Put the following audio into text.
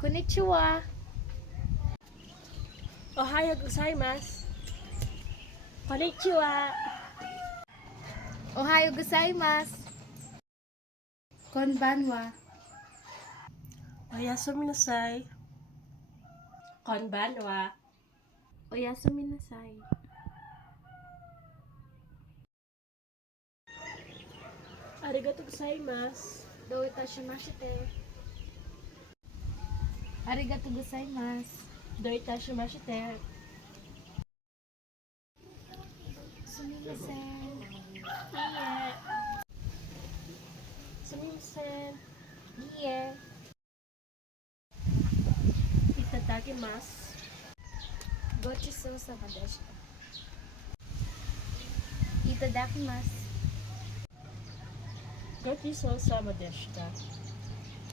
Konnichiwa. Ohayo gozaimasu. Konnichiwa. Ohayo gozaimasu. Konbanwa. Oyasumi nasai. Konbanwa. Oyasumi nasai. Arigato gozaimasu. Do itashimashite. Arigato gozaimasu. Do itashimashite. Sumimasen. Iie. Sumimasen. Iie. Itadakimasu. Gochisousama deshita. Itadakimasu. Gochisousama deshita.